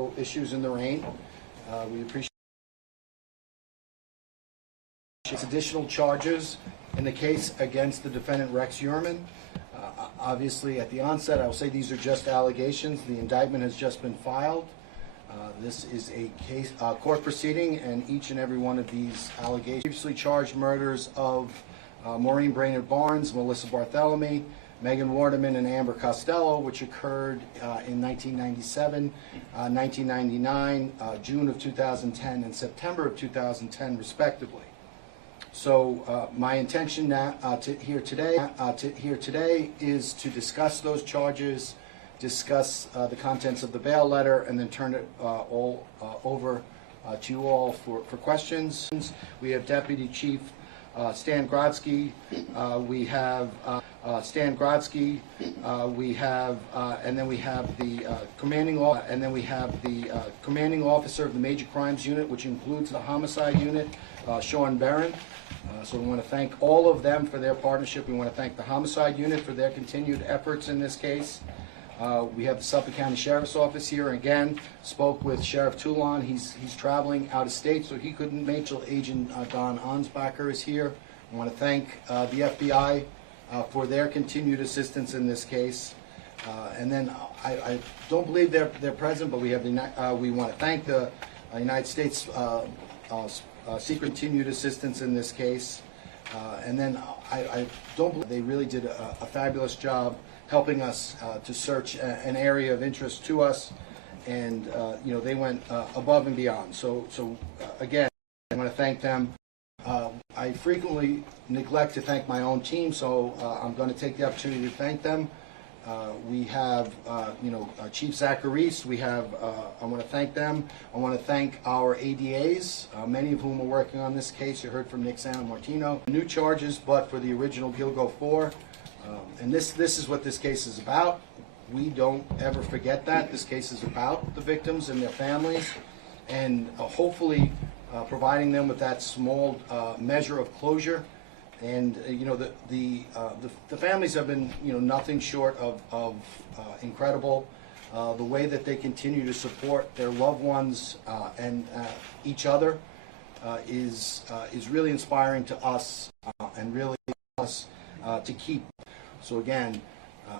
technical issues in the rain. We appreciate additional charges in the case against the defendant Rex Heuermann. Obviously, at the onset, I will say these are just allegations. The indictment has just been filed. This is a case, court proceeding, and each and every one of these allegations. Previously charged murders of Maureen Brainerd Barnes, Melissa Barthelemy, Megan Waterman, and Amber Costello, which occurred in 1997, 1999, June of 2010, and September of 2010, respectively. So my intention now here today is to discuss those charges, discuss the contents of the bail letter, and then turn it all over to you all for questions. We have Deputy Chief Stan Grodsky. We have Stan Grodsky. We have, and then we have the commanding officer of the Major Crimes Unit, which includes the Homicide Unit, Sean Barron. So we want to thank all of them for their partnership. We want to thank the Homicide Unit for their continued efforts in this case. We have the Suffolk County Sheriff's Office here, and again, spoke with Sheriff Toulon. He's traveling out of state, so he couldn't make it. Agent Don Ansbacher is here. I want to thank the FBI for their continued assistance in this case. And then I don't believe they're present, but we have we want to thank the United States Secret continued assistance in this case. And then I don't believe they really did a fabulous job helping us to search an area of interest to us, and you know, they went above and beyond. So again, I want to thank them. I frequently neglect to thank my own team, so I'm going to take the opportunity to thank them. We have, you know, Chief Zacharies. We have. I want to thank them. I want to thank our ADAs, many of whom are working on this case. You heard from Nick Santamartino. New charges, but for the original Gilgo 4. And this is what this case is about. We don't ever forget that. This case is about the victims and their families, and hopefully providing them with that small measure of closure. And you know, the families have been, you know, nothing short of incredible. The way that they continue to support their loved ones and each other is really inspiring to us, and really us to keep. So again,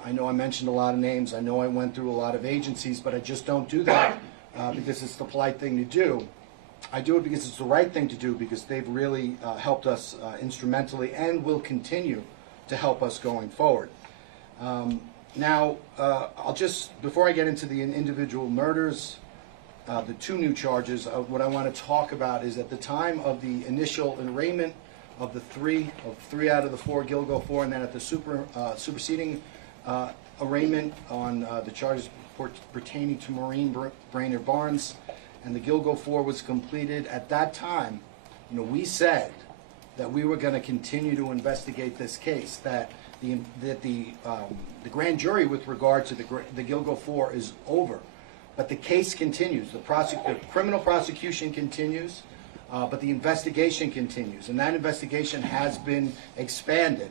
I know I mentioned a lot of names. I know I went through a lot of agencies, but I just don't do that because it's the polite thing to do. I do it because it's the right thing to do, because they've really helped us instrumentally and will continue to help us going forward. Now, I'll just, before I get into the individual murders, the two new charges, what I want to talk about is at the time of the initial arraignment of the three out of the 4 Gilgo 4, and then at the superseding arraignment on the charges pertaining to Maureen Brainerd Barnes, and the Gilgo 4 was completed. At that time, you know, we said that we were going to continue to investigate this case, that the grand jury with regard to the Gilgo 4 is over, but the case continues. The criminal prosecution continues, but the investigation continues, and that investigation has been expanded.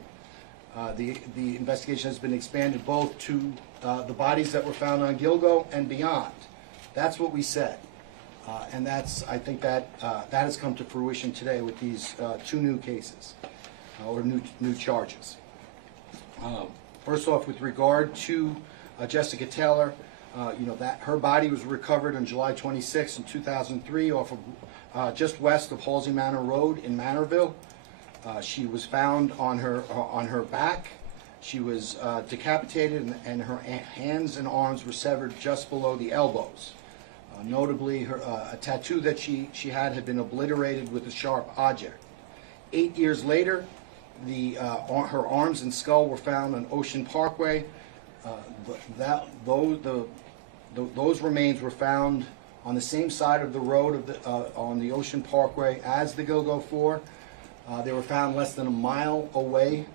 The investigation has been expanded both to the bodies that were found on Gilgo and beyond. That's what we said. And I think that has come to fruition today with these 2 new cases, or new charges. First off, with regard to Jessica Taylor, you know, that her body was recovered on July 26 in 2003 off of just west of Halsey Manor Road in Manorville. She was found on her back. She was decapitated, and her hands and arms were severed just below the elbows. Notably, a tattoo that she had been obliterated with a sharp object. 8 years later, her arms and skull were found on Ocean Parkway. Those remains were found on the same side of the road on the Ocean Parkway as the Gilgo 4. They were found less than a mile away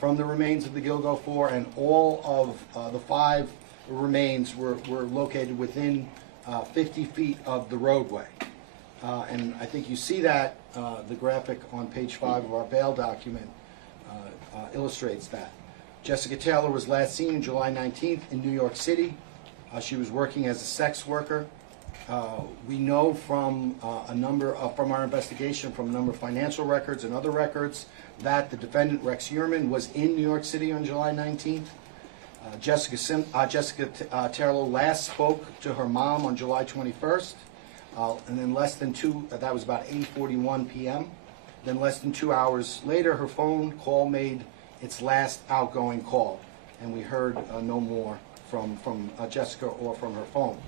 from the remains of the Gilgo 4, and all of the 5 remains were located within 50 feet of the roadway. And I think you see that the graphic on page 5 of our bail document illustrates that. Jessica Taylor was last seen July 19th in New York City. She was working as a sex worker We know from from our investigation, from a number of financial records and other records, that the defendant, Rex Heuermann, was in New York City on July 19th. Jessica Taylor last spoke to her mom on July 21st, and then that was about 8:41 p.m. Then less than 2 hours later, her phone call made its last outgoing call, and we heard no more from Jessica or from her phone.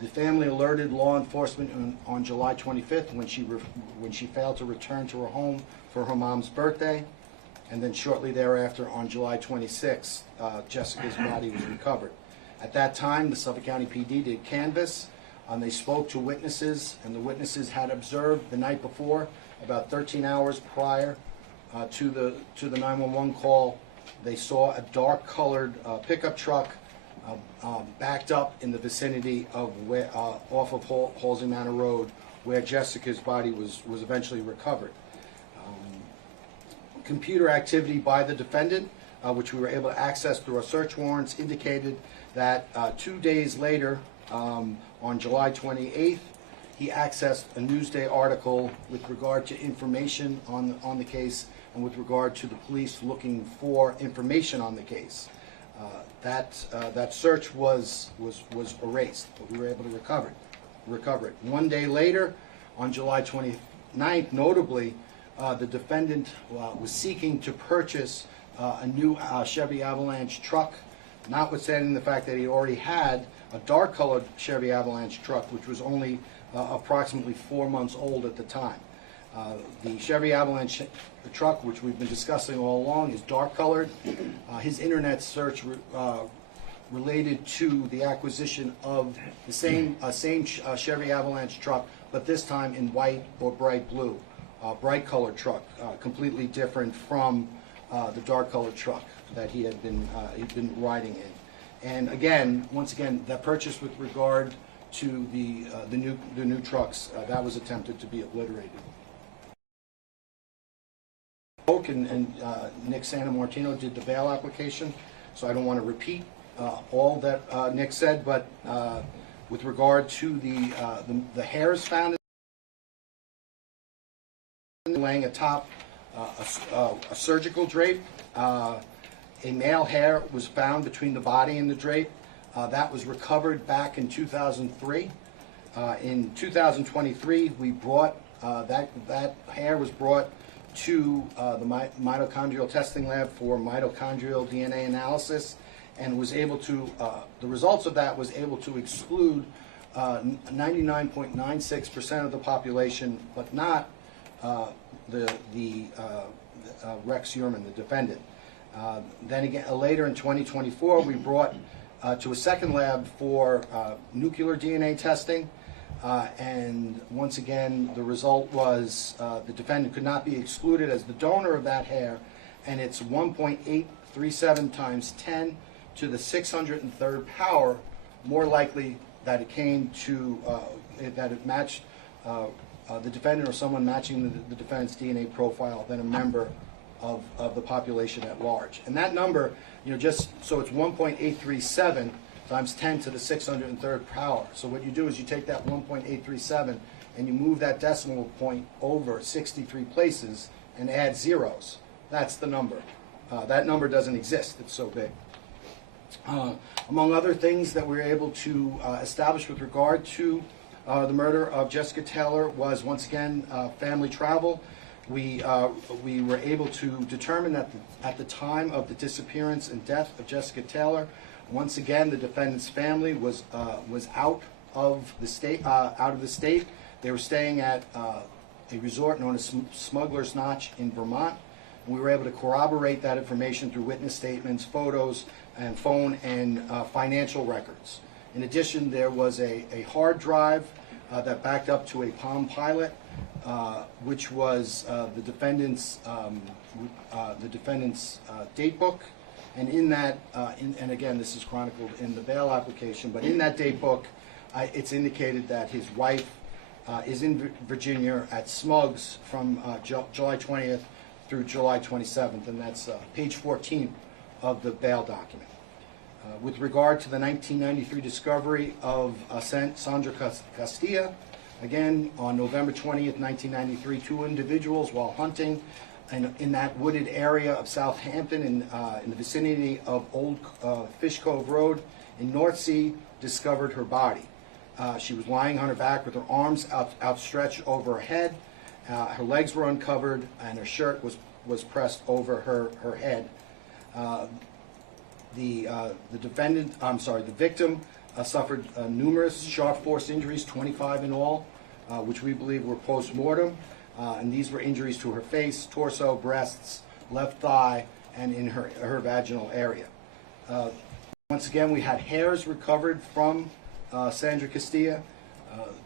The family alerted law enforcement on July 25th when she failed to return to her home for her mom's birthday, and then shortly thereafter, on July 26th, Jessica's body was recovered. At that time, the Suffolk County PD did canvass, and they spoke to witnesses, and the witnesses had observed the night before, about 13 hours prior to the 911 call, they saw a dark-colored pickup truck backed up in the vicinity of off of Halsey Manor Road, where Jessica's body was eventually recovered. Computer activity by the defendant, which we were able to access through our search warrants, indicated that 2 days later, on July 28th, he accessed a Newsday article with regard to information on the case and with regard to the police looking for information on the case. That search was erased, but we were able to recover it. 1 day later, on July 29th, notably, the defendant was seeking to purchase a new Chevy Avalanche truck, notwithstanding the fact that he already had a dark-colored Chevy Avalanche truck, which was only approximately 4 months old at the time. The Chevy Avalanche truck, which we've been discussing all along, is dark-colored. His internet search related to the acquisition of the same Chevy Avalanche truck, but this time in white or bright blue. Bright-colored truck, completely different from the dark-colored truck that he'd been riding in. And again, once again, that purchase with regard to the new trucks, that was attempted to be obliterated. And Nick Santamartino did the bail application, so I don't want to repeat all that Nick said, but with regard to the hairs found laying atop a surgical drape, a male hair was found between the body and the drape. That was recovered back in 2003. In 2023, we brought that hair was brought to the mitochondrial testing lab for mitochondrial DNA analysis, and was able to the results of that was able to exclude 99.96% of the population, but not Rex Heuermann, the defendant. Then again, later in 2024, we brought to a second lab for nuclear DNA testing, and once again, the result was the defendant could not be excluded as the donor of that hair, and it's 1.837 times 10 to the 603rd power more likely that it came to that it matched the defendant or someone matching the defendant's DNA profile than a member of the population at large. And that number, just so it's 1.837 times 10 to the 603rd power. So what you do is you take that 1.837 and you move that decimal point over 63 places and add zeros. That's the number. That number doesn't exist. It's so big. Among other things that we were able to establish with regard to the murder of Jessica Taylor was, once again, family travel. We were able to determine that at the time of the disappearance and death of Jessica Taylor, once again, the defendant's family was out of the state. They were staying at a resort known as Smuggler's Notch in Vermont. We were able to corroborate that information through witness statements, photos, and phone and financial records. In addition, there was a hard drive that backed up to a Palm Pilot, which was the defendant's date book, and in that, and again, this is chronicled in the bail application, but in that date book, it's indicated that his wife is in Virginia at Smugs from July 20th through July 27th, and that's page 14 of the bail document. With regard to the 1993 discovery of Sandra Costilla, again, on November 20th, 1993, two individuals, while hunting in that wooded area of Southampton in the vicinity of Old Fish Cove Road in North Sea, discovered her body. She was lying on her back with her arms outstretched over her head. Her legs were uncovered, and her shirt was pressed over her head. The victim suffered numerous sharp force injuries, 25 in all, which we believe were post-mortem, and these were injuries to her face, torso, breasts, left thigh, and in her vaginal area. Once again, we had hairs recovered from Sandra Costilla.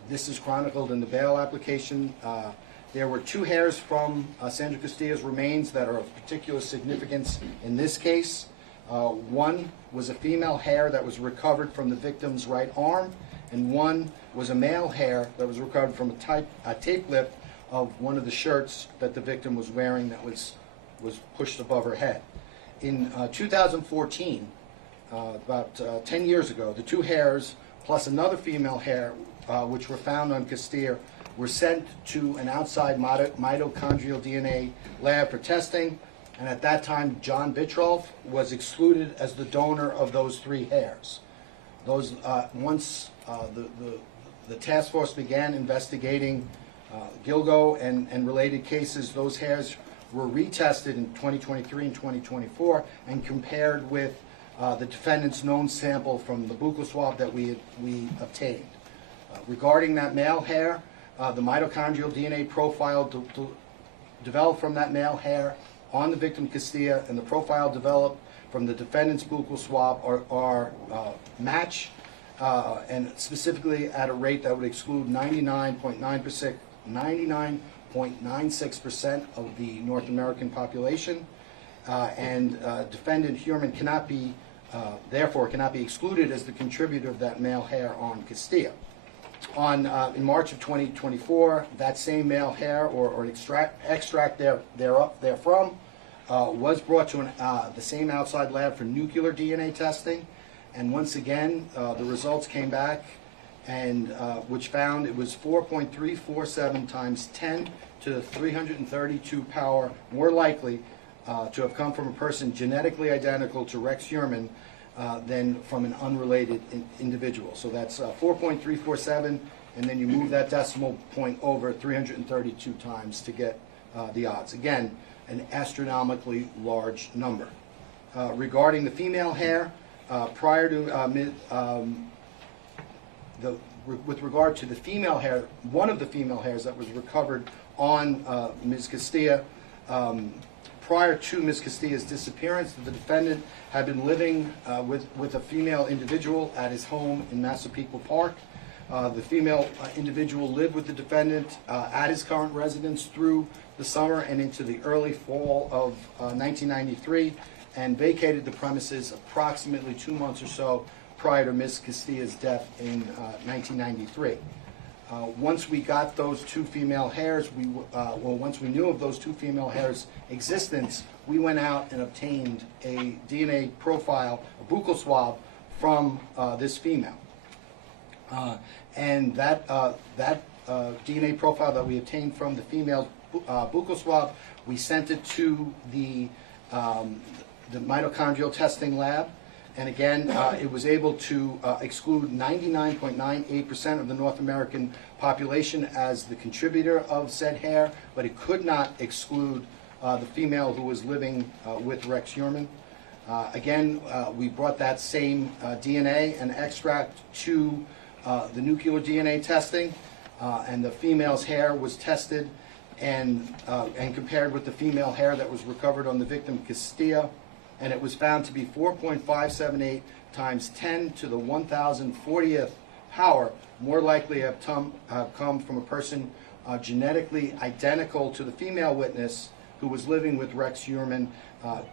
This is chronicled in the bail application. There were two hairs from Sandra Costilla's remains that are of particular significance in this case. One was a female hair that was recovered from the victim's right arm, and one was a male hair that was recovered from a tape lip of one of the shirts that the victim was wearing that was pushed above her head. In 2014, about 10 years ago, the two hairs plus another female hair, which were found on Costilla, were sent to an outside mitochondrial DNA lab for testing, and at that time, John Vitroff was excluded as the donor of those three hairs. Once the task force began investigating Gilgo and related cases, those hairs were retested in 2023 and 2024 and compared with the defendant's known sample from the buccal swab that we obtained. Regarding that male hair, the mitochondrial DNA profile developed from that male hair on the victim Costilla and the profile developed from the defendant's buccal swab are match, and specifically at a rate that would exclude 99.96% of the North American population, and defendant Heuermann therefore cannot be excluded as the contributor of that male hair on Costilla. In March of 2024, that same male hair or extract therefrom was brought to the same outside lab for nuclear DNA testing, and once again the results came back, and which found it was 4.347 times 10 to the 332 power more likely to have come from a person genetically identical to Rex Heuermann than from an unrelated individual. So that's 4.347, and then you move that decimal point over 332 times to get the odds. Again, an astronomically large number. Regarding the female hair, with regard to the female hair, one of the female hairs that was recovered on Ms. Costilla, prior to Ms. Costilla's disappearance, the defendant had been living with a female individual at his home in Massapequa Park. The female individual lived with the defendant at his current residence through the summer and into the early fall of 1993, and vacated the premises approximately 2 months or so prior to Ms. Costilla's death in 1993. Once we got those two female hairs, once we knew of those two female hairs' existence, we went out and obtained a DNA profile, a buccal swab, from this female. And that DNA profile that we obtained from the female buccal swab, we sent it to the mitochondrial testing lab. And again, it was able to exclude 99.98% of the North American population as the contributor of said hair, but it could not exclude the female who was living with Rex Heuermann. Again, we brought that same DNA and extract to the nuclear DNA testing, and the female's hair was tested and compared with the female hair that was recovered on the victim Costilla, and it was found to be 4.578 times 10 to the 1,040th power more likely to have come from a person genetically identical to the female witness who was living with Rex Heuermann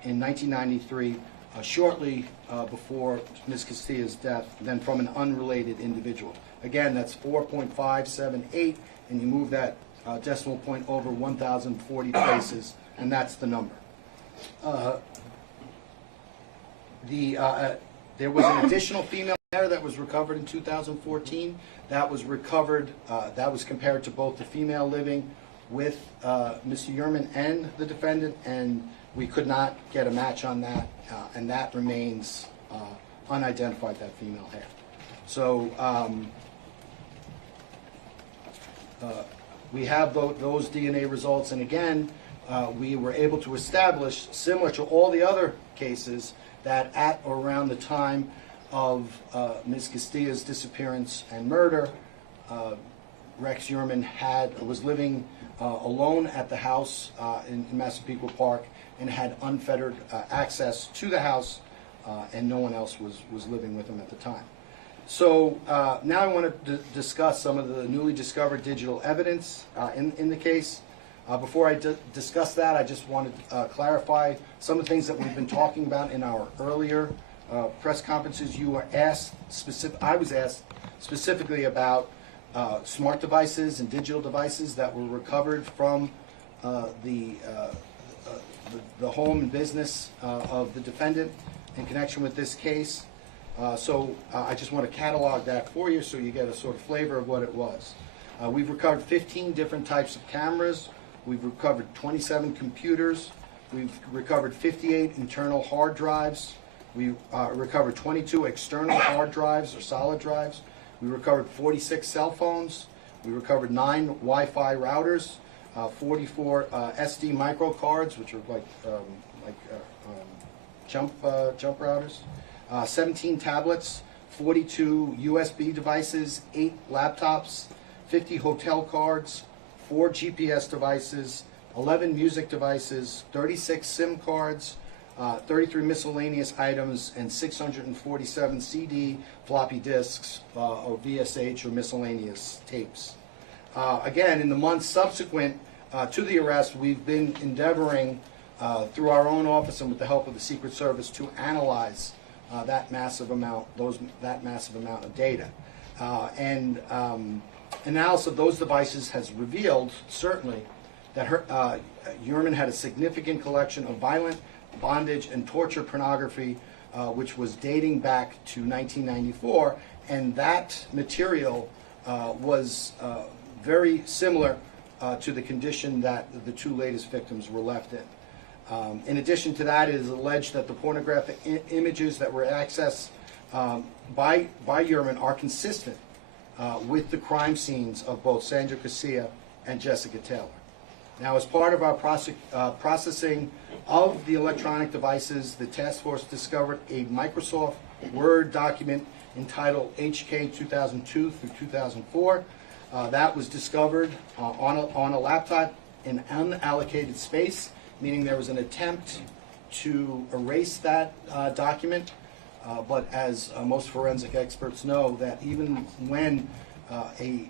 in 1993, shortly before Ms. Costilla's death, than from an unrelated individual. Again, that's 4.578, and you move that decimal point over 1,040 places, and that's the number. There was an additional female hair that was recovered in 2014. That was recovered, that was compared to both the female living with Mr. Heuermann and the defendant, and we could not get a match on that, and that remains unidentified, that female hair. So we have those DNA results, and again, we were able to establish, similar to all the other cases, that at or around the time of Ms. Costilla's disappearance and murder, Rex Heuermann was living alone at the house in Massapequa Park and had unfettered access to the house, and no one else was living with him at the time. So now I want to discuss some of the newly discovered digital evidence in the case. Before I discuss that, I just want to clarify some of the things that we've been talking about in our earlier press conferences. You were asked I was asked specifically about smart devices and digital devices that were recovered from the home and business of the defendant in connection with this case. So I just want to catalog that for you so you get a sort of flavor of what it was. We've recovered 15 different types of cameras. We've recovered 27 computers. We've recovered 58 internal hard drives. We recovered 22 external hard drives or solid drives. We recovered 46 cell phones. We recovered 9 Wi-Fi routers, 44 SD micro cards, which are like jump routers, 17 tablets, 42 USB devices, 8 laptops, 50 hotel cards, 4 GPS devices, 11 music devices, 36 SIM cards, 33 miscellaneous items, and 647 CD, floppy disks, or VSH or miscellaneous tapes. Again, in the months subsequent to the arrest, we've been endeavoring through our own office and with the help of the Secret Service to analyze that massive amount of data. Analysis of those devices has revealed, certainly, that Heuermann had a significant collection of violent, bondage, and torture pornography, which was dating back to 1994, and that material was very similar to the condition that the 2 latest victims were left in. In addition to that, it is alleged that the pornographic images that were accessed by Heuermann are consistent with the crime scenes of both Sandra Costilla and Jessica Taylor. Now, as part of our processing of the electronic devices, the task force discovered a Microsoft Word document entitled HK 2002 through 2004. That was discovered on a laptop in unallocated space, meaning there was an attempt to erase that document. But as most forensic experts know, that even when a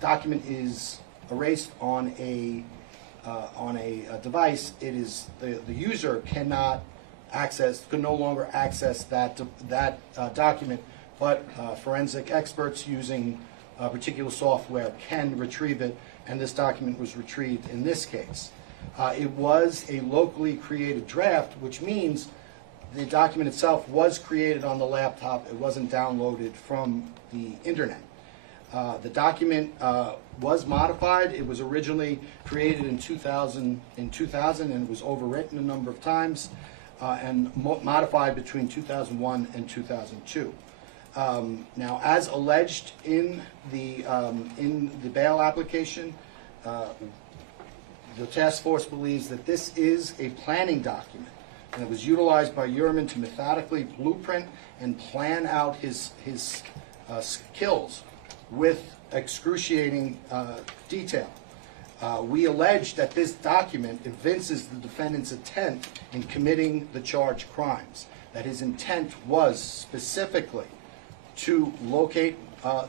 document is erased on a device, it is the user can no longer access that document, but forensic experts using particular software can retrieve it, and this document was retrieved in this case. It was a locally created draft, which means the document itself was created on the laptop. It wasn't downloaded from the internet. The document was modified. It was originally created in 2000, and it was overwritten a number of times and modified between 2001 and 2002. Now, as alleged in the bail application, the task force believes that this is a planning document, and it was utilized by Heuermann to methodically blueprint and plan out his kills with excruciating detail. We allege that this document evinces the defendant's intent in committing the charged crimes, that his intent was specifically to locate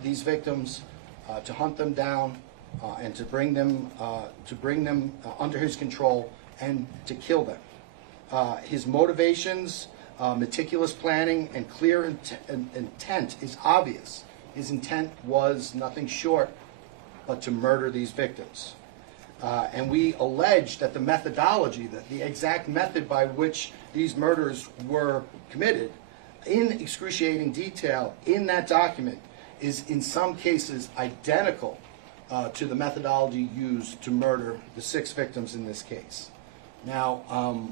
these victims, to hunt them down, and to bring them under his control and to kill them. His motivations, meticulous planning, and clear intent is obvious. His intent was nothing short but to murder these victims. And we allege that the methodology, that the exact method by which these murders were committed, in excruciating detail in that document is in some cases identical to the methodology used to murder the 6 victims in this case. Now,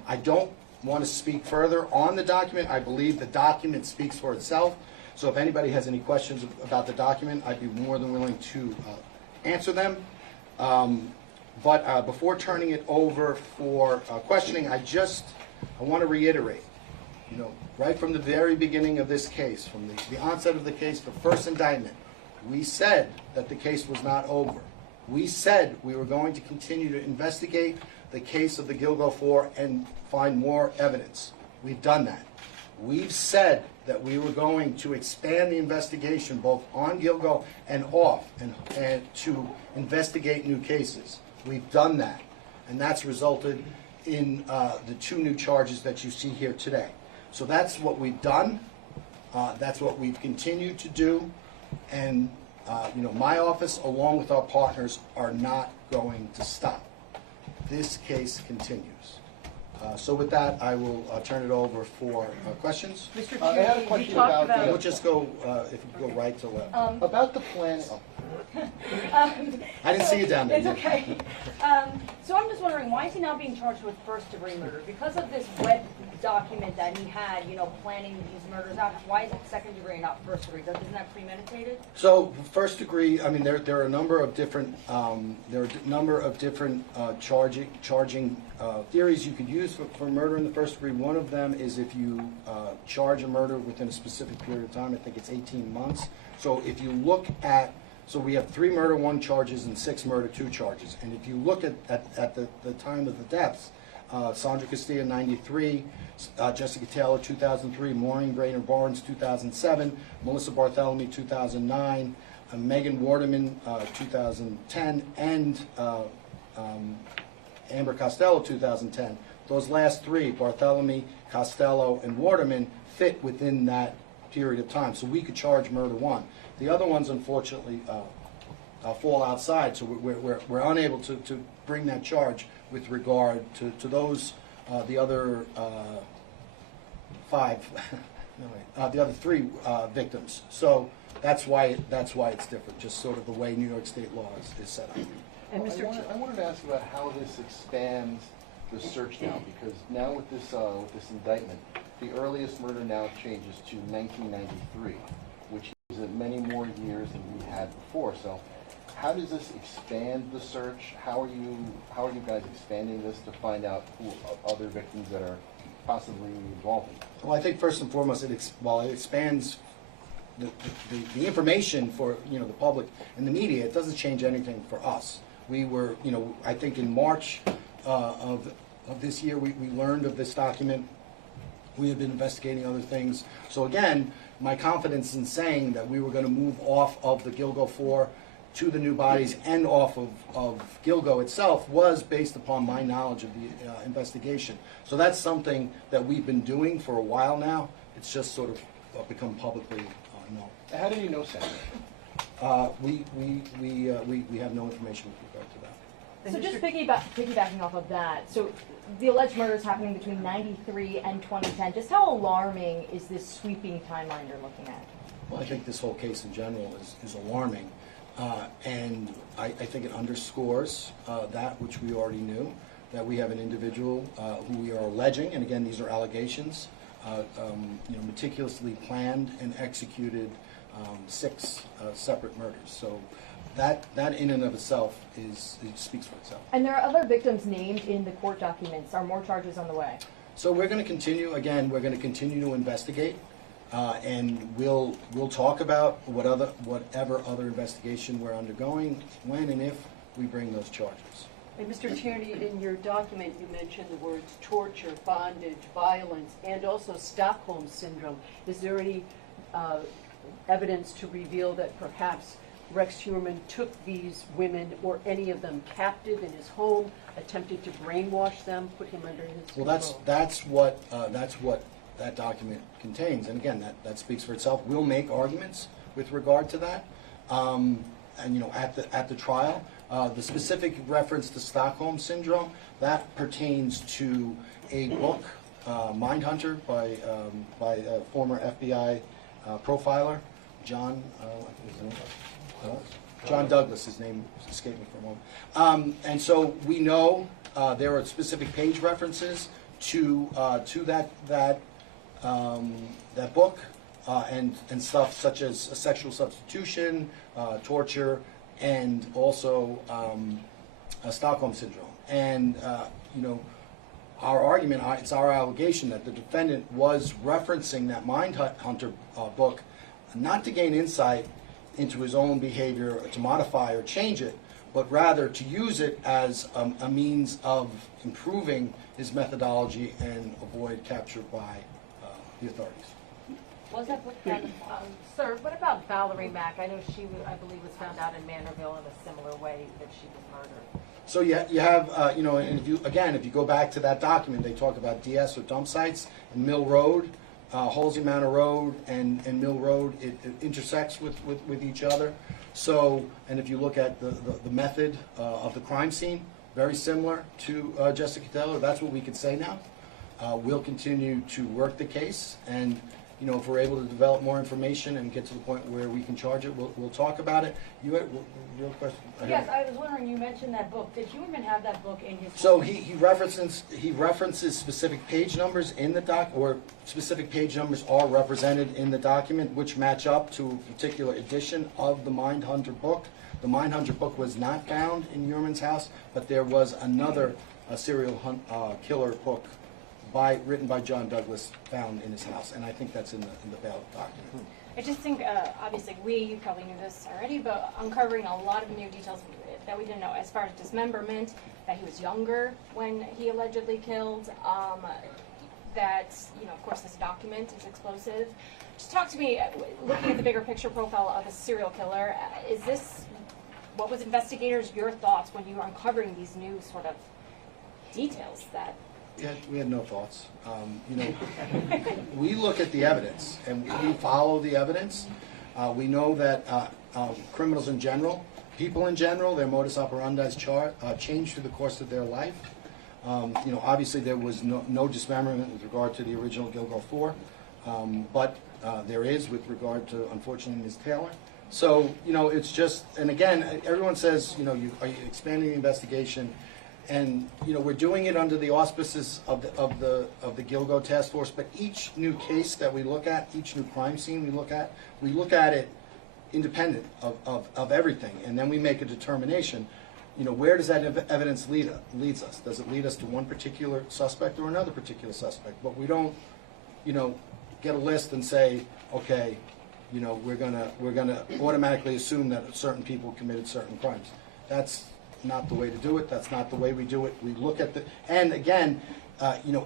I don't want to speak further on the document. I believe the document speaks for itself. So if anybody has any questions about the document, I'd be more than willing to answer them. But before turning it over for questioning, I want to reiterate, right from the very beginning of this case, from the onset of the case, the first indictment, we said that the case was not over. We said we were going to continue to investigate the case of the Gilgo 4 and find more evidence. We've done that. We've said that we were going to expand the investigation both on Gilgo and off and to investigate new cases. We've done that, and that's resulted in the 2 new charges that you see here today. So that's what we've done. That's what we've continued to do, and my office, along with our partners, are not going to stop. This case continues. So with that, I will turn it over for questions. Mr. I had a question about We'll just go, if we go right to left. about the plan. I didn't see you down there. It's okay. So I'm just wondering, why is he now being charged with first-degree murder? Because of this web document that he had, planning these murders out, why is it second-degree and not first-degree? Isn't that premeditated? So first degree, I mean, there are a number of different charging theories you could use for murder in the first degree. One of them is if you charge a murder within a specific period of time. I think it's 18 months. So if you look at, so we have 3 murder 1 charges and 6 murder 2 charges. And if you look at the time of the deaths, Sandra Costilla, 93, Jessica Taylor, 2003, Maureen Grainer Barnes, 2007, Melissa Bartholomew, 2009, Megan Waterman, 2010, and Amber Costello, 2010. Those last 3, Bartholomew, Costello, and Waterman, fit within that period of time. So we could charge murder 1. The other ones, unfortunately, fall outside, so we're unable to bring that charge with regard to those, the other 5, the other 3 victims. So that's why it's different, just sort of the way New York State law is set up. And I wanted to ask about how this expands the search now, because now with this indictment, the earliest murder now changes to 1993, which is many more years than we had before. So how does this expand the search? How are you guys expanding this to find out who other victims that are possibly involved in it? Well, I think first and foremost, it expands the information for the public and the media. It doesn't change anything for us. We were, I think in March of this year, we learned of this document. We had been investigating other things. So again, my confidence in saying that we were going to move off of the Gilgo 4 to the new bodies and off of Gilgo itself was based upon my knowledge of the investigation. So that's something that we've been doing for a while now. It's just sort of become publicly known. How do you know Sandra? We have no information with regard to that. So just piggybacking off of that, so the alleged murders happening between 93 and 2010, just how alarming is this sweeping timeline you're looking at? Well, I think this whole case in general is alarming. And I think it underscores that which we already knew, that we have an individual who we are alleging, and again, these are allegations, meticulously planned and executed 6 separate murders. So that in and of itself it speaks for itself. And there are other victims named in the court documents. Are more charges on the way? So we're going to continue. Again, we're going to continue to investigate. And we'll talk about whatever other investigation we're undergoing when and if we bring those charges. And Mr. Tierney, in your document you mentioned the words torture, bondage, violence, and also Stockholm Syndrome. Is there any evidence to reveal that perhaps Rex Heuermann took these women or any of them captive in his home, attempted to brainwash them, put him under his control? Well, that's what that document contains, and again, that speaks for itself. We'll make arguments with regard to that, and at the trial. The specific reference to Stockholm Syndrome, that pertains to a book Mindhunter by a former FBI profiler, John. John Douglas, his name escaped me for a moment. And so we know there are specific page references to that book and stuff such as sexual substitution, torture, and also Stockholm syndrome. And our argument, it's our allegation that the defendant was referencing that Mindhunter book not to gain insight into his own behavior, to modify or change it, but rather to use it as a means of improving his methodology and avoid capture by the authorities. Was that book found? Sir, what about Valerie Mack? I know she, I believe, was found out in Manorville in a similar way that she was murdered. So you have, and if you go back to that document, they talk about DS or dump sites and Mill Road, Halsey Manor Road and Mill Road. It intersects with each other. So, and if you look at the method of the crime scene, very similar to Jessica Taylor. That's what we could say now. We'll continue to work the case, and if we're able to develop more information and get to the point where we can charge it, we'll talk about it. You had real question? Yes, I was wondering, you mentioned that book. Did Heuermann have that book in his So home? he references specific page numbers in the doc, or specific page numbers are represented in the document, which match up to a particular edition of the Mindhunter book. The Mindhunter book was not found in Heuermann's house, but there was another serial killer book written by John Douglas found in his house, and I think that's in the bail document. I just think, obviously, you probably knew this already, but uncovering a lot of new details that we didn't know, as far as dismemberment, that he was younger when he allegedly killed, that, of course, this document is explosive. Just talk to me, looking at the bigger picture profile of a serial killer, what was investigators, your thoughts when you were uncovering these new sort of details that... We had no thoughts. We look at the evidence and we follow the evidence. We know that criminals in general, people in general, their modus operandi change through the course of their life. Obviously there was no dismemberment with regard to the original Gilgo 4, but there is with regard to, unfortunately, Ms. Taylor. So, it's just, and again, everyone says, are you expanding the investigation? And we're doing it under the auspices of the Gilgo Task Force. But each new case that we look at, each new crime scene we look at it independent of everything, and then we make a determination. Where does that evidence leads us? Does it lead us to one particular suspect or another particular suspect? But we don't, get a list and say, okay, we're gonna automatically assume that certain people committed certain crimes. That's not the way to do it. That's not the way we do it. We look at and again,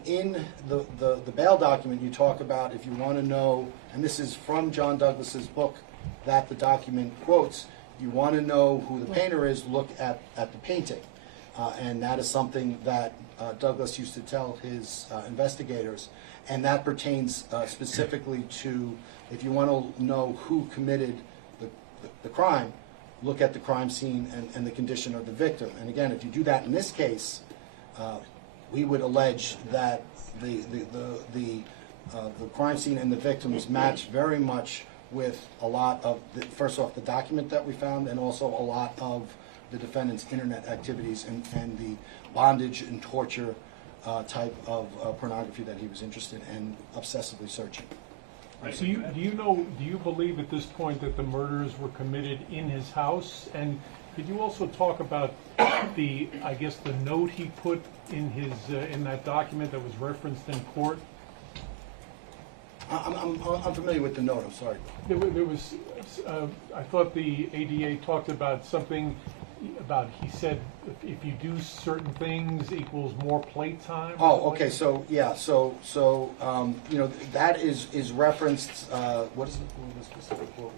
in the bail document, you talk about, if you want to know, and this is from John Douglas's book that the document quotes, you want to know who the painter is, look at the painting. And that is something that Douglas used to tell his investigators, and that pertains specifically to, if you want to know who committed the crime, look at the crime scene and the condition of the victim. And again, if you do that in this case, we would allege that the crime scene and the victims match very much with a lot of, first off, the document that we found, and also a lot of the defendant's internet activities and the bondage and torture type of pornography that he was interested in obsessively searching. So do you believe at this point that the murders were committed in his house? And could you also talk about the note he put in his in that document that was referenced in court? I'm familiar with the note. I'm sorry. There was I thought the ADA talked about something about, he said, if you do certain things equals more playtime. Oh, okay. So yeah. So that is referenced. What is the specific quote?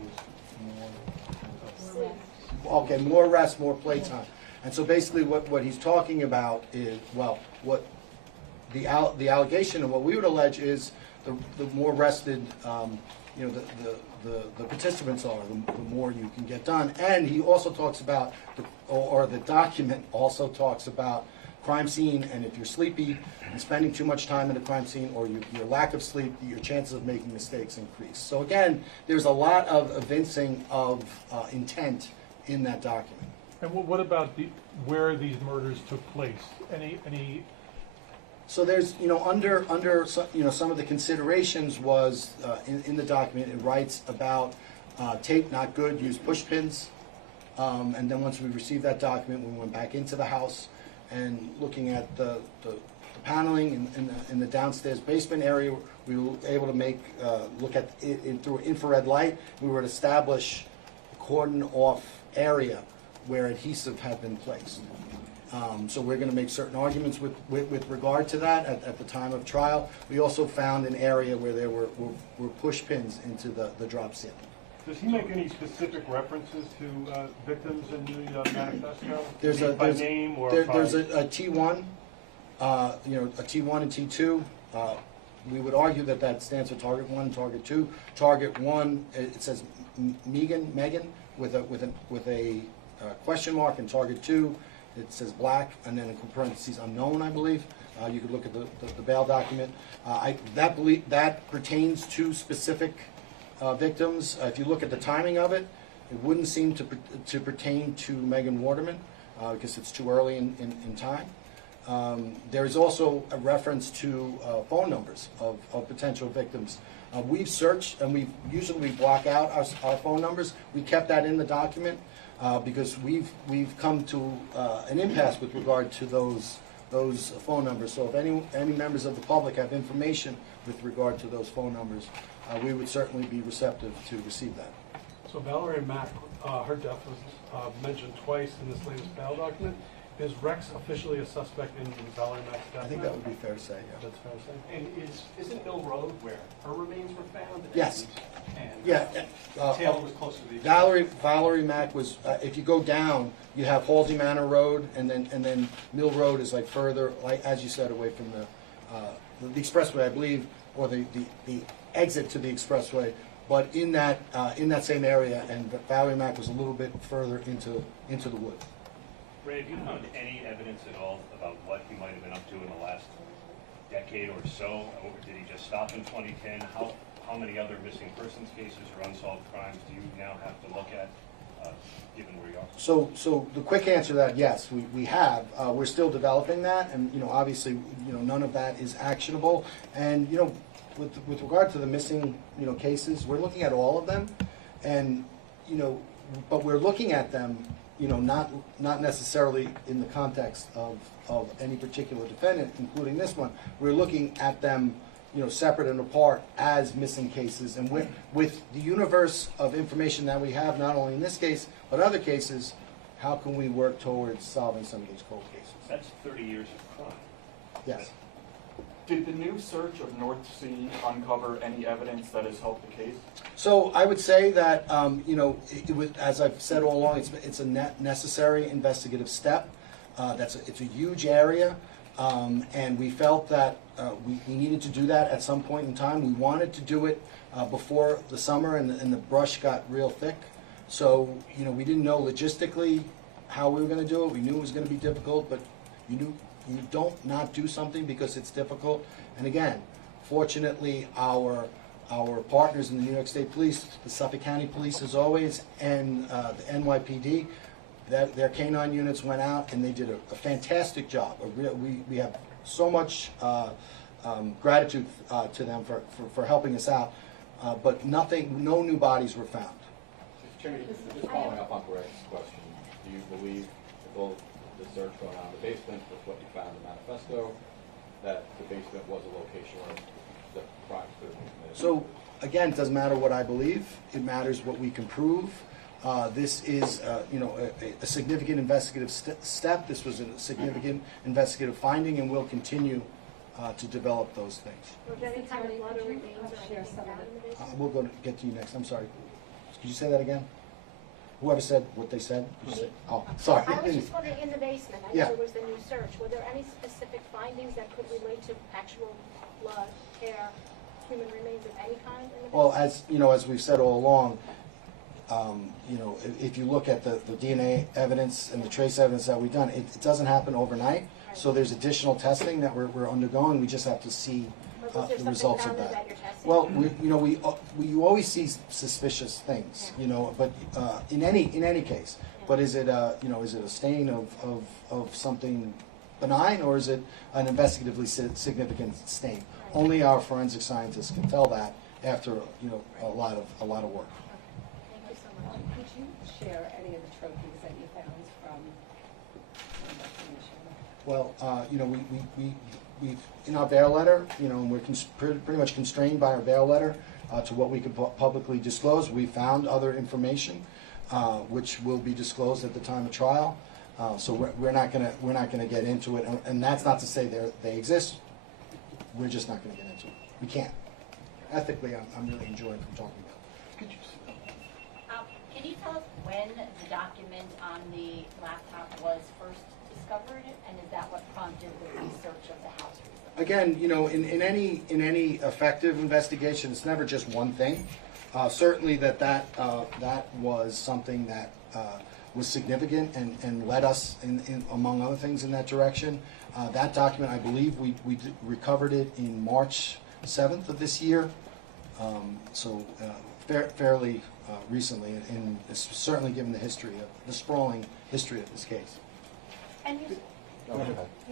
Okay, more rest, more playtime. And so basically, what he's talking about is, well, what the allegation and what we would allege is the more rested, the participants are, the more you can get done. And he also talks about, or the document also talks about crime scene, and if you're sleepy and spending too much time at a crime scene, or your lack of sleep, your chances of making mistakes increase. So again, there's a lot of evincing of intent in that document. And what about where these murders took place? Any So there's, under some of the considerations was, in the document, it writes about tape not good, use push pins. And then once we received that document, we went back into the house and looking at the paneling in the downstairs basement area, we were able to look at it through infrared light. We were to establish a cordon off area where adhesive had been placed. So we're going to make certain arguments with regard to that at the time of trial. We also found an area where there were push pins into the drop ceiling. Does he make any specific references to victims in the manifesto? There's by name or there's by... a T1, a T1 and T2. We would argue that stands for target 1, target 2. Target 1, it says Megan with a question mark, and target 2, it says black, and then in parentheses unknown, I believe. You could look at the bail document. That pertains to specific victims. If you look at the timing of it, it wouldn't seem to pertain to Megan Waterman because it's too early in time. There is also a reference to phone numbers of potential victims. We've searched, and we usually block out our phone numbers. We kept that in the document because we've come to an impasse with regard to those phone numbers. So if any members of the public have information with regard to those phone numbers, we would certainly be receptive to receive that. So Valerie Mack, her death was mentioned twice in this latest bail document. Is Rex officially a suspect in Valerie Mack's death? I think that would be fair to say, yeah. That's fair to say. And isn't Mill Road where her remains were found? Yes. And Yeah. Taylor was closer to the Valerie Mack was, if you go down, you have Halsey Manor Road, and then Mill Road is like further, like as you said, away from the expressway, I believe, or the exit to the expressway. But in that same area, and Valerie Mack was a little bit further into the woods. Ray, have you found any evidence at all about what he might have been up to in the last decade or so? Or did he just stop in 2010? How many other missing persons cases or unsolved crimes do you now have to look at, given where you are? So the quick answer to that, yes, we have. We're still developing that, and obviously, none of that is actionable. And with regard to the missing cases, we're looking at all of them, and but we're looking at them. Not necessarily in the context of any particular defendant, including this one. We're looking at them, separate and apart as missing cases. And with the universe of information that we have, not only in this case, but other cases, how can we work towards solving some of these cold cases? That's 30 years of crime. Yes. Did the new search of North Sea uncover any evidence that has helped the case? So I would say that, it was, as I've said all along, it's a necessary investigative step. It's a huge area, and we felt that we needed to do that at some point in time. We wanted to do it before the summer, and the brush got real thick. So, we didn't know logistically how we were going to do it. We knew it was going to be difficult, but you don't not do something because it's difficult. And again, fortunately, our partners in the New York State Police, the Suffolk County Police as always, and the NYPD, their canine units went out and they did a fantastic job. We have so much gratitude to them for helping us out, but no new bodies were found. Attorney, just following up on Greg's question, do you believe both the search going on in the basement with what you found in the manifesto, that the basement was a location where the crimes could have been committed? So, again, it doesn't matter what I believe. It matters what we can prove. This is, a significant investigative step. This was a significant investigative finding, and we'll continue to develop those things. Was there any kind of blood or remains or anything found in the basement? We'll get to you next. I'm sorry. Could you say that again? Whoever said what they said? Oh, sorry. I was just wondering, in the basement, I know Yeah. there was the new search, were there any specific findings that could relate to actual blood, hair, human remains of any kind in the basement? Well, as we've said all along, you know, if you look at the DNA evidence and the trace evidence that we've done, it doesn't happen overnight. So there's additional testing that we're undergoing. We just have to see Was there the something results of found that. that you're testing? Well, you always see suspicious things, you know, but in any case. But is it is it a stain of something benign, or is it an investigatively significant stain? Only our forensic scientists can tell that after a lot of work. Thank you so much. Could you share any of the trophies that you found from investigation? Well, we in our bail letter, and we're pretty much constrained by our bail letter to what we could publicly disclose. We found other information which will be disclosed at the time of trial. So we're not gonna get into it, and that's not to say they exist. We're just not gonna get into it. We can't. Ethically, I'm really enjoying talking about it. Could you Can you tell us when the document on the laptop was first discovered, and is that what prompted the research of the house recently? Again, in any effective investigation, it's never just one thing. Certainly that was something that was significant and led us in among other things in that direction. That document, I believe, we recovered it in March 7th of this year, so fairly recently, and certainly given the sprawling history of this case. And you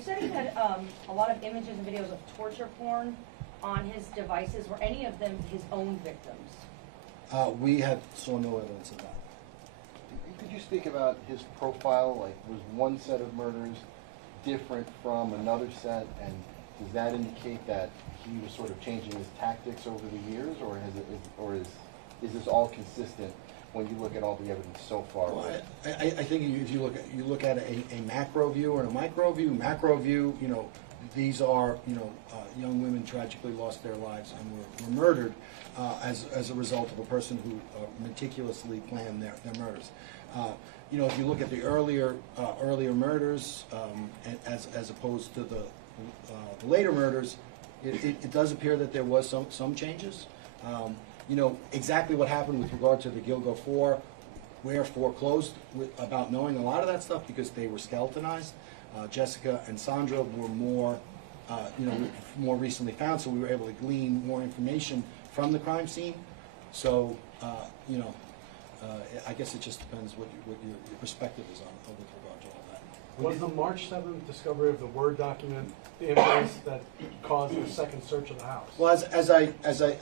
said he had a lot of images and videos of torture porn on his devices. Were any of them his own victims? We saw no evidence of that. Could you speak about his profile? Like, was one set of murders different from another set, and does that indicate that he was sort of changing his tactics over the years, or is this all consistent when you look at all the evidence so far? Well, I think if you look at a macro view or a micro view. Macro view, these are young women tragically lost their lives and were murdered as a result of a person who meticulously planned their murders. If you look at the earlier murders as opposed to the later murders, it does appear that there was some changes. Exactly what happened with regard to the Gilgo 4, we're foreclosed about knowing a lot of that stuff because they were skeletonized. Jessica and Sandra were more recently found, so we were able to glean more information from the crime scene. So, I guess it just depends what your perspective is on with regard to all that. Was the March 7th discovery of the Word document the impetus that caused the second search of the house? Well, as I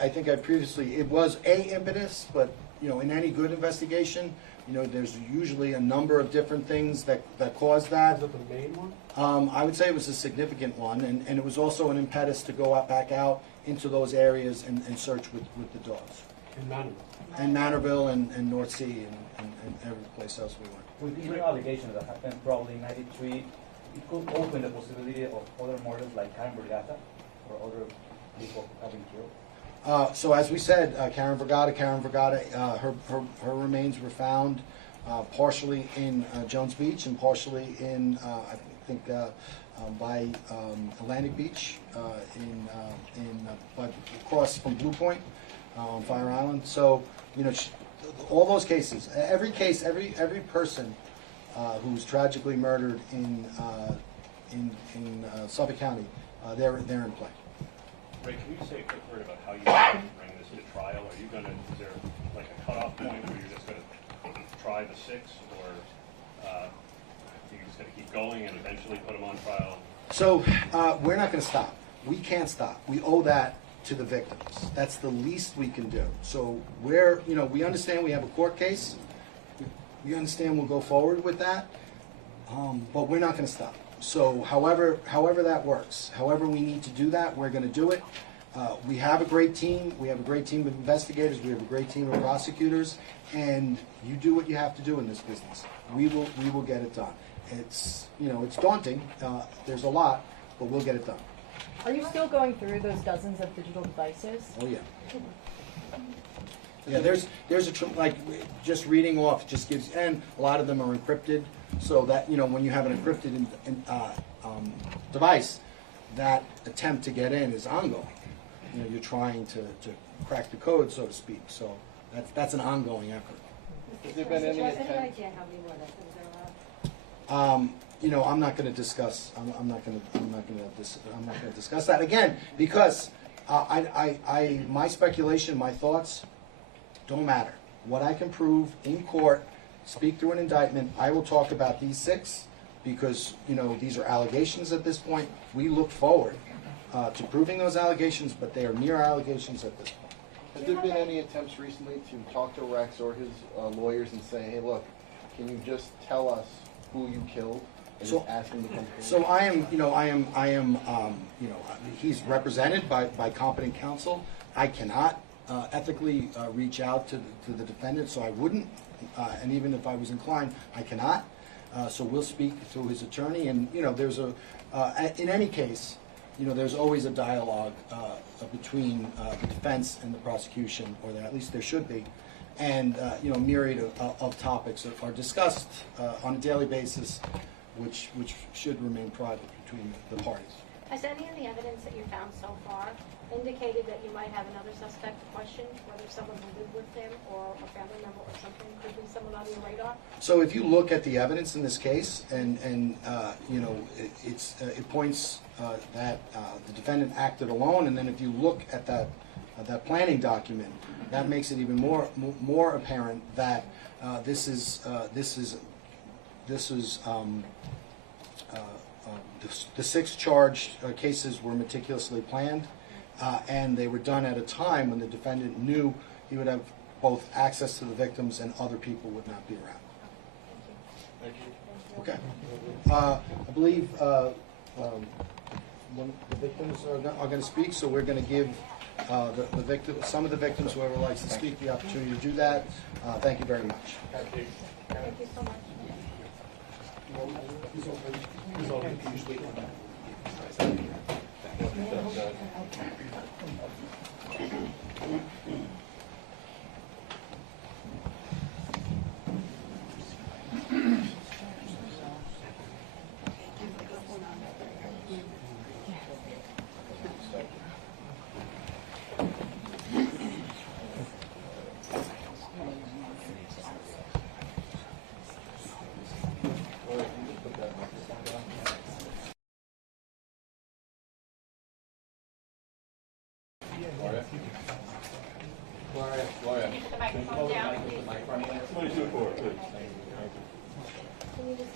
think I previously, it was a impetus, but in any good investigation, there's usually a number of different things that cause that. Was it the main one? I would say it was a significant one, and it was also an impetus to go back out into those areas and search with the dogs. In Manorville. And Manorville and North Sea and every place else we went. With these new allegations that happened probably in '93, it could open the possibility of other murders like Karen Brigata or other people having killed? So as we said, Karen Brigata, her remains were found partially in Jones Beach and partially in, I think, by Atlantic Beach, across from Blue Point on Fire Island. So, all those cases, every person who was tragically murdered in Suffolk County, they're in play. Ray, can you say a quick word about how you plan to bring this to trial? Are you going to, is there like a cutoff point where you're just going to try the 6, or you're just going to keep going and eventually put them on trial? So we're not going to stop. We can't stop. We owe that to the victims. That's the least we can do. So we understand we have a court case. We understand we'll go forward with that, but we're not going to stop. So however that works, however we need to do that, we're going to do it. We have a great team. We have a great team of investigators. We have a great team of prosecutors. And you do what you have to do in this business. We will get it done. It's daunting. There's a lot, but we'll get it done. Are you still going through those dozens of digital devices? Oh yeah. Yeah, there's like just reading off just gives, and a lot of them are encrypted, so that when you have an encrypted device, that attempt to get in is ongoing. You're trying to crack the code, so to speak. So that's an ongoing effort. Has there been any Any attempt? idea how many more victims there are? You know, I'm not going to discuss. I'm not going to discuss that again because my speculation, my thoughts, don't matter. What I can prove in court, speak through an indictment. I will talk about these 6 because you know these are allegations at this point. We look forward to proving those allegations, but they are mere allegations at this point. Has there been any attempts recently to talk to Rex or his lawyers and say, hey, look, can you just tell us who you killed? And So- just ask him to come forward? So I am, you know, he's represented by competent counsel. I cannot ethically reach out to the defendant, so I wouldn't, and even if I was inclined, I cannot. So we'll speak through his attorney, and, you know, there's in any case, you know, there's always a dialogue between the defense and the prosecution, or at least there should be. And, you know, myriad of topics are discussed on a daily basis, which should remain private between the parties. Has any of the evidence that you found so far indicated that you might have another suspect to question, whether someone who lived with him or a family member or something, could be someone on your radar? So if you look at the evidence in this case, and you know, it points that the defendant acted alone, and then if you look at that planning document, that makes it even more apparent that this is the 6 charged cases were meticulously planned, and they were done at a time when the defendant knew he would have both access to the victims and other people would not be around. Thank you. Okay. I believe one of the victims are going to speak, so we're going to give some of the victims, whoever likes to speak, the opportunity to do that. Thank you very much. Thank you so much. Gloria. Can you put the microphone down, please? Somebody do it for her, please. Can you just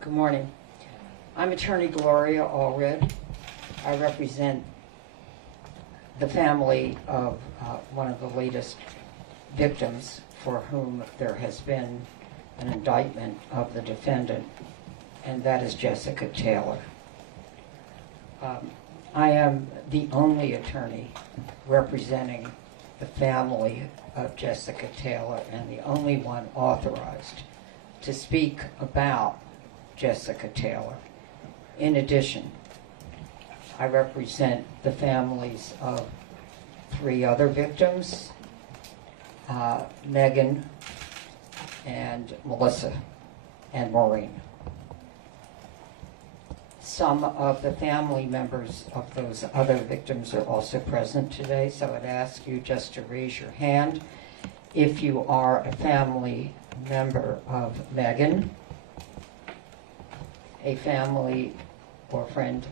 Good morning. I'm Attorney Gloria Allred. I represent the family of one of the latest victims for whom there has been an indictment of the defendant, and that is Jessica Taylor. I am the only attorney representing the family of Jessica Taylor and the only one authorized to speak about Jessica Taylor. In addition, I represent the families of 3 other victims, Megan and Melissa and Maureen. Some of the family members of those other victims are also present today, so I'd ask you just to raise your hand if you are a family member of Megan, a family or friend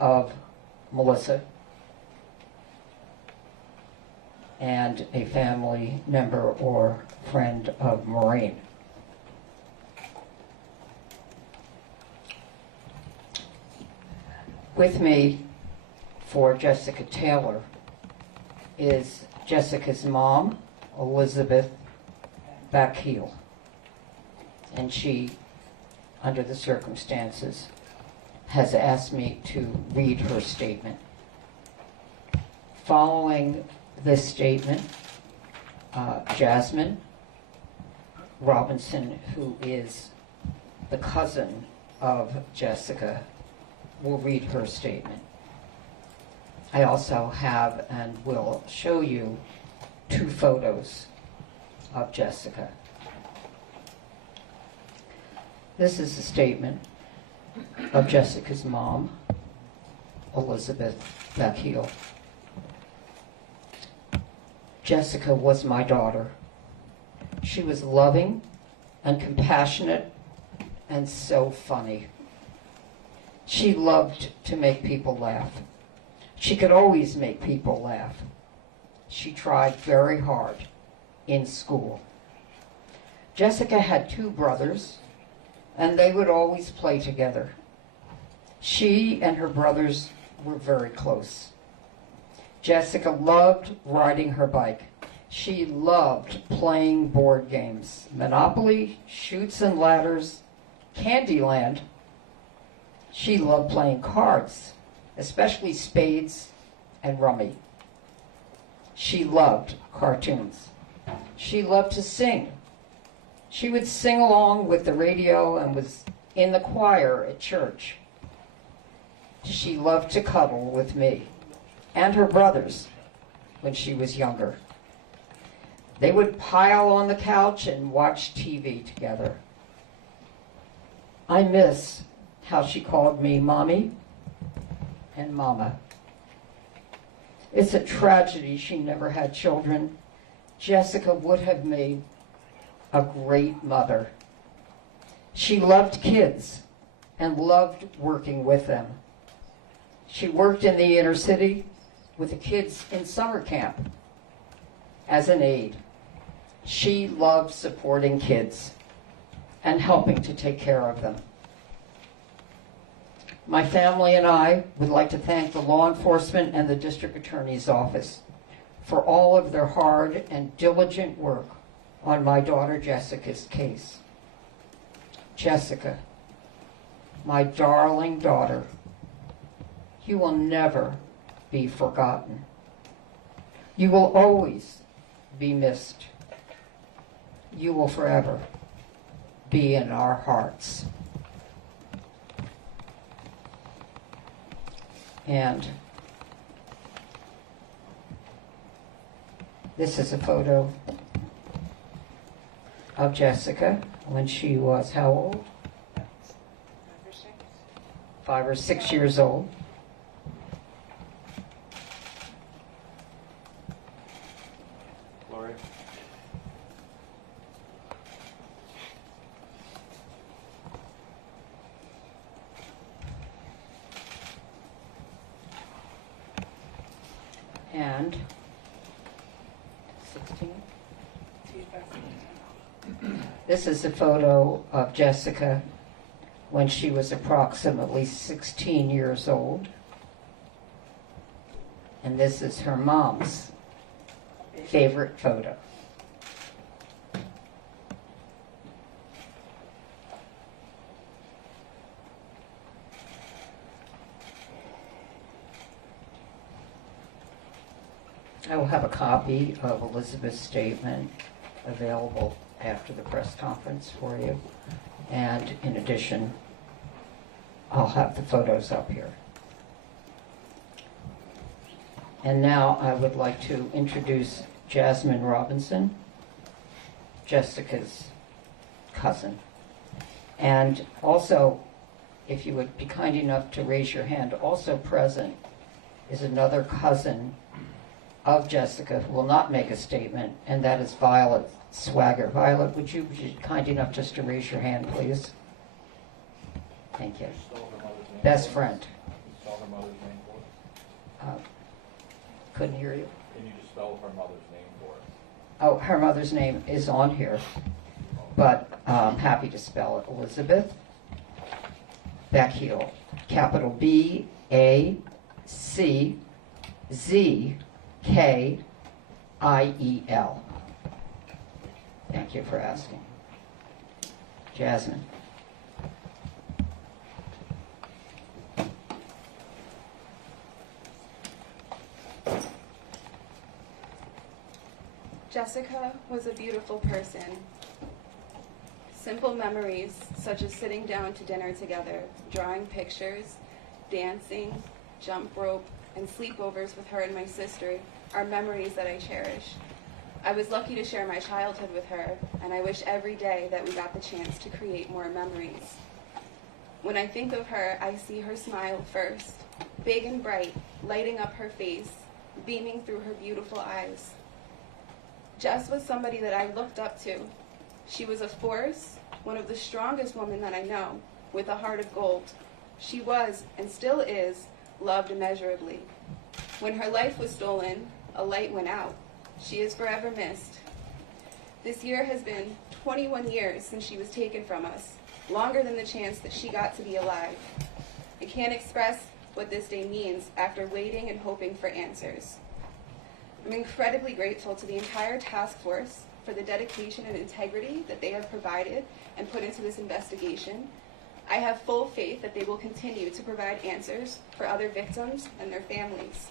of Melissa, and a family member or friend of Maureen. With me for Jessica Taylor is Jessica's mom, Elizabeth Backheel, and she, under the circumstances, has asked me to read her statement. Following this statement, Jasmine Robinson, who is the cousin of Jessica, will read her statement. I also have and will show you 2 photos of Jessica. This is a statement of Jessica's mom, Elizabeth Beckiel. Jessica was my daughter. She was loving and compassionate and so funny. She loved to make people laugh. She could always make people laugh. She tried very hard in school. Jessica had 2 brothers, and they would always play together. She and her brothers were very close. Jessica loved riding her bike. She loved playing board games, Monopoly, Chutes and Ladders, Candyland. She loved playing cards, especially spades and rummy. She loved cartoons. She loved to sing. She would sing along with the radio and was in the choir at church. She loved to cuddle with me and her brothers when she was younger. They would pile on the couch and watch TV together. I miss how she called me Mommy and Mama. It's a tragedy she never had children. Jessica would have made a great mother. She loved kids and loved working with them. She worked in the inner city with the kids in summer camp as an aide. She loved supporting kids and helping to take care of them. My family and I would like to thank the law enforcement and the District Attorney's Office for all of their hard and diligent work on my daughter Jessica's case. Jessica, my darling daughter, you will never be forgotten. You will always be missed. You will forever be in our hearts. And this is a photo of Jessica when she was how old? 5 or 6 years old. Gloria? And 16. This is a photo of Jessica when she was approximately 16 years old. And this is her mom's favorite photo. I will have a copy of Elizabeth's statement available after the press conference for you. And in addition, I'll have the photos up here. And now I would like to introduce Jasmine Robinson, Jessica's cousin. And also, if you would be kind enough to raise your hand, also present is another cousin of Jessica who will not make a statement, and that is Violet Swagger. Violet, would you be kind enough just to raise your hand, please? Thank you. Best friend. Spell her mother's name for us? Couldn't hear you. Can you just spell her mother's name for us? Oh, her mother's name is on here, but I'm happy to spell it. Elizabeth Beckiel, capital B-A-C-Z-K-I-E-L. Thank you for asking. Jasmine. Jessica was a beautiful person. Simple memories, such as sitting down to dinner together, drawing pictures, dancing, jump rope, and sleepovers with her and my sister, are memories that I cherish. I was lucky to share my childhood with her, and I wish every day that we got the chance to create more memories. When I think of her, I see her smile first, big and bright, lighting up her face, beaming through her beautiful eyes. Jess was somebody that I looked up to. She was a force, one of the strongest women that I know, with a heart of gold. She was, and still is, loved immeasurably. When her life was stolen, a light went out. She is forever missed. This year has been 21 years since she was taken from us, longer than the chance that she got to be alive. I can't express what this day means after waiting and hoping for answers. I'm incredibly grateful to the entire task force for the dedication and integrity that they have provided and put into this investigation. I have full faith that they will continue to provide answers for other victims and their families.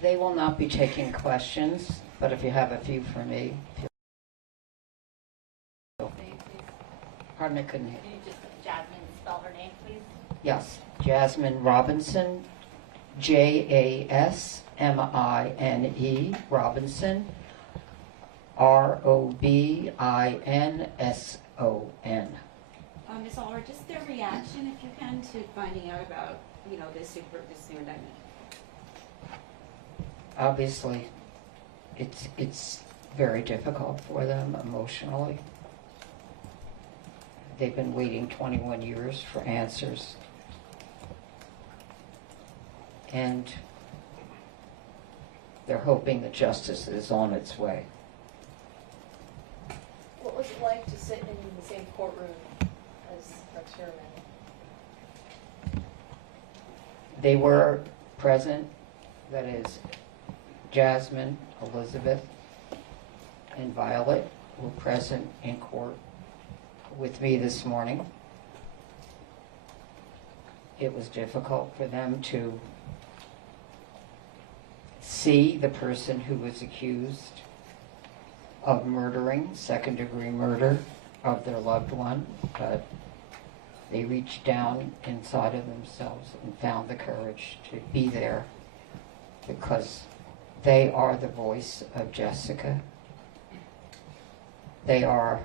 They will not be taking questions, but if you have a few for me. Pardon, I couldn't hear. Can you just, Jasmine, spell her name, please? Yes, Jasmine Robinson, Jasmine, Robinson, Robinson. Ms. Allred, just their reaction, if you can, to finding out about, this new indictment. Obviously, it's very difficult for them emotionally. They've been waiting 21 years for answers. And they're hoping that justice is on its way. What was it like to sit in the same courtroom as Rex Heuermann? They were present, that is, Jasmine, Elizabeth, and Violet were present in court with me this morning. It was difficult for them to see the person who was accused of murdering, second-degree murder of their loved one, but they reached down inside of themselves and found the courage to be there because they are the voice of Jessica. They have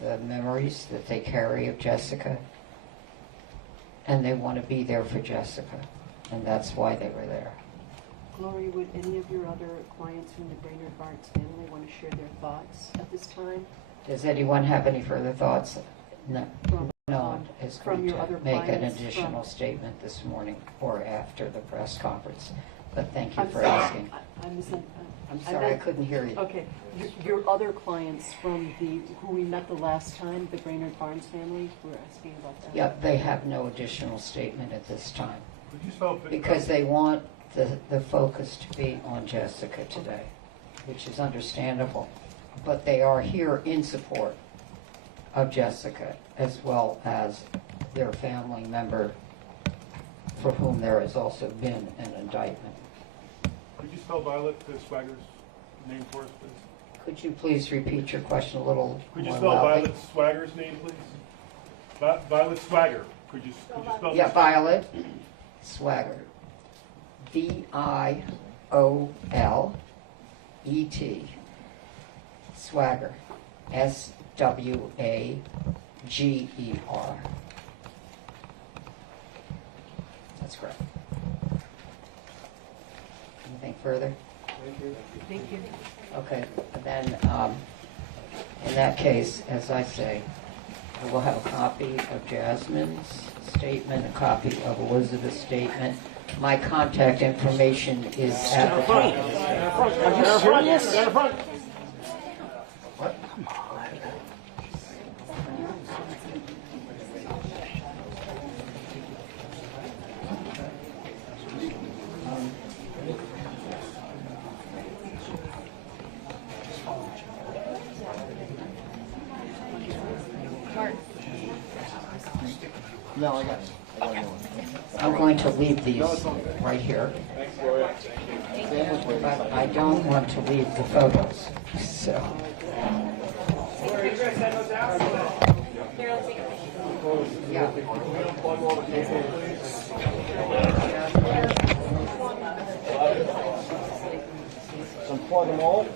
the memories that they carry of Jessica, and they want to be there for Jessica, and that's why they were there. Gloria, would any of your other clients from the Brainerd Barnes family want to share their thoughts at this time? Does anyone have any further thoughts? No. No one is from going your other to make an clients, additional statement this morning or after the press conference, but thank you I'm for sorry. asking. I'm sorry, I couldn't hear you. Okay, your other clients from who we met the last time, the Brainerd Barnes family, were asking about that. Yeah, they have no additional statement at this time Could you spell because they want the focus to be on Jessica today, which is understandable. But they are here in support of Jessica as well as their family member for whom there has also been an indictment. Could you spell Violet Swagger's name for us, please? Could you please repeat your question a little Could you more spell loudly? Violet Swagger's name, please? Violet Swagger. Could you spell Yeah, this? Violet Swagger. V-I-O-L-E-T. Swagger. S-W-A-G-E-R. That's correct. Anything further? Thank you. Okay, then, in that case, as I say, I will have a copy of Jasmine's statement, a copy of Elizabeth's statement. My contact information is at the top of the statement. Are you serious? What? No, I got it. I'm going to leave these right here, but I don't want to leave the photos, so. Yeah. Unplug them all.